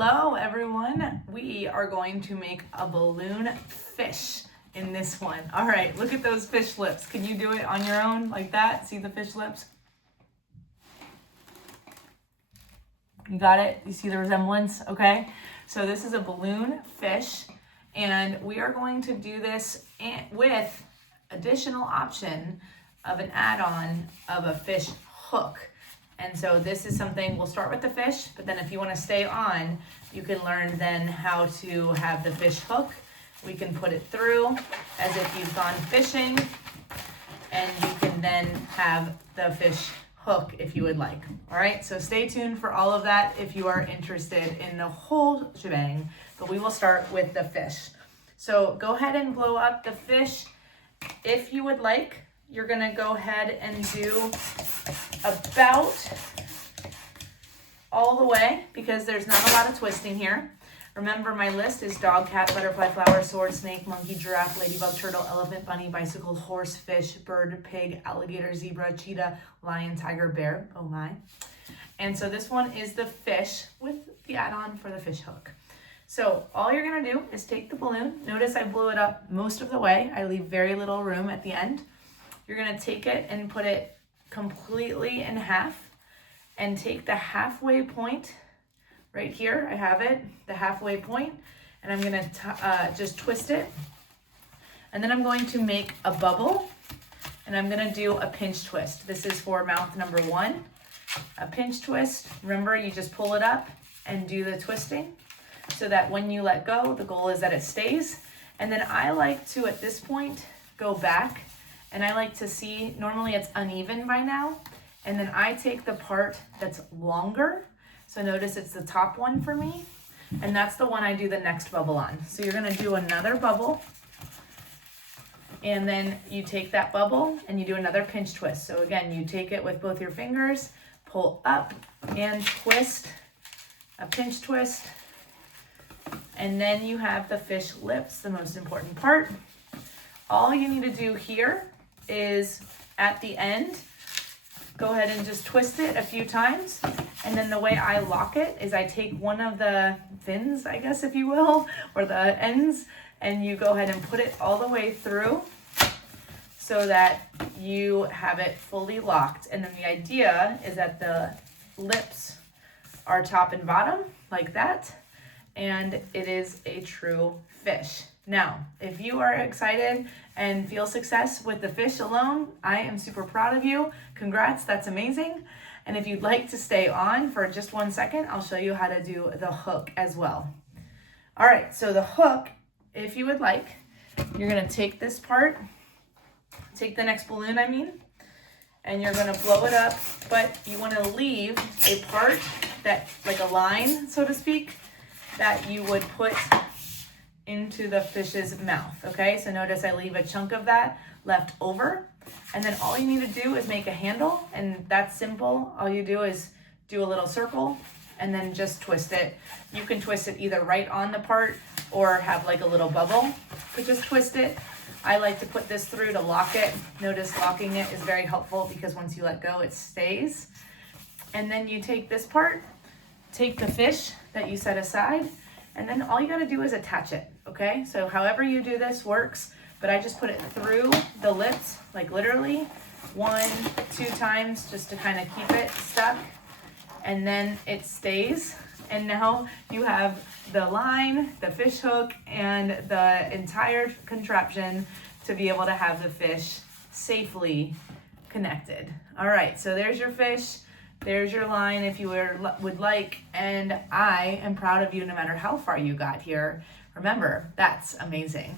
Hello everyone. We are going to make a balloon fish in this one. All right, look at those fish lips. Can you do it on your own like that? See the fish lips? You got it? You see the resemblance? Okay. So this is a balloon fish and we are going to do this with additional option of an add-on of a fish hook. And so this is something, we'll start with the fish, but then if you want to stay on, you can learn then how to have the fish hook. We can put it through as if you've gone fishing, and you can then have the fish hook if you would like. All right, so stay tuned for all of that if you are interested in the whole shebang, but we will start with the fish. So go ahead and blow up the fish if you would like. You're gonna go ahead and do about all the way because there's not a lot of twisting here. Remember, my list is dog, cat, butterfly, flower, sword, snake, monkey, giraffe, ladybug, turtle, elephant, bunny, bicycle, horse, fish, bird, pig, alligator, zebra, cheetah, lion, tiger, bear. Oh my. And so this one is the fish with the add-on for the fish hook. So all you're gonna do is take the balloon. Notice I blew it up most of the way. I leave very little room at the end. You're gonna take it and put it completely in half and take the halfway point right here. I have it, the halfway point, and I'm gonna just twist it. And then I'm going to make a bubble and I'm gonna do a pinch twist. This is for mouth number 1. A pinch twist, remember you just pull it up and do the twisting so that when you let go, the goal is that it stays. And then I like to, at this point, go back and I like to see, normally it's uneven by now, and then I take the part that's longer. So notice it's the top one for me, and that's the one I do the next bubble on. So you're gonna do another bubble, and then you take that bubble and you do another pinch twist. So again, you take it with both your fingers, pull up and twist, a pinch twist, and then you have the fish lips, the most important part. All you need to do here is at the end, go ahead and just twist it a few times. And then the way I lock it is I take one of the fins, I guess, if you will, or the ends, and you go ahead and put it all the way through so that you have it fully locked. And then the idea is that the lips are top and bottom like that, and it is a true fish. Now, if you are excited and feel success with the fish alone, I am super proud of you. Congrats, that's amazing. And if you'd like to stay on for just 1 second, I'll show you how to do the hook as well. All right, so the hook, if you would like, you're gonna take this part, take the next balloon, and you're gonna blow it up, but you wanna leave a part that, like a line, so to speak, that you would put into the fish's mouth, okay? So notice I leave a chunk of that left over, and then all you need to do is make a handle, and that's simple. All you do is do a little circle and then just twist it. You can twist it either right on the part or have like a little bubble, but just twist it. I like to put this through to lock it. Notice locking it is very helpful because once you let go, it stays. And then you take this part, take the fish that you set aside, and then all you gotta do is attach it, okay? So however you do this works, but I just put it through the lips, like literally 1, 2 times just to kind of keep it stuck, and then it stays. And now you have the line, the fish hook, and the entire contraption to be able to have the fish safely connected. All right, so there's your fish. There's your line if you would like, and I am proud of you no matter how far you got here. Remember, that's amazing.